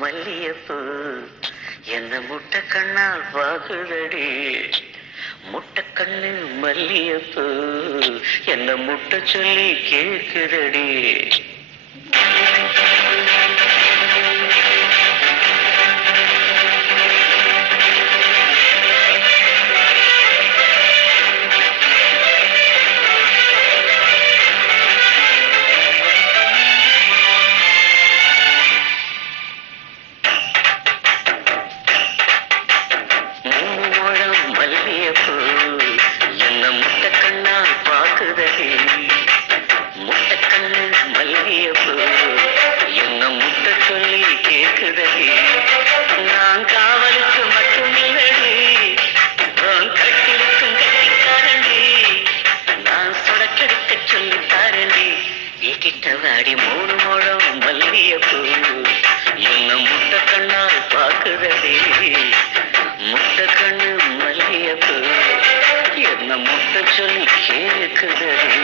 மல்லியப்பூ என்ன முட்டை கண்ணால் பாக்குதடி. முட்டை கண்ணு மல்லியப்பூ என்ன முட்டை சொல்லி கேக்குதடி. மல்லியப்பூ என்ன முட்டை கண்ணால் பாக்குதடி. முட்டை கண்ணு மல்லியப்பூ என்ன முட்டை சொல்லி கேக்குதடி. நான் காவலுக்கு மட்டும் இல்லடி, நான் கட்டிருக்கும் கட்டிக்காரண்டி. நான் சொடக்கெடுக்க சொல்லி தாரண்டி. கிட்ட வாடி 3 முழம் மல்லியப்பூ என்ன முட்டை கண்ணால் பாக்குதடி. முட்டை கண்ணு மல்லியப்பூ என்ன முட்டை சொல்லி கேக்குதடி.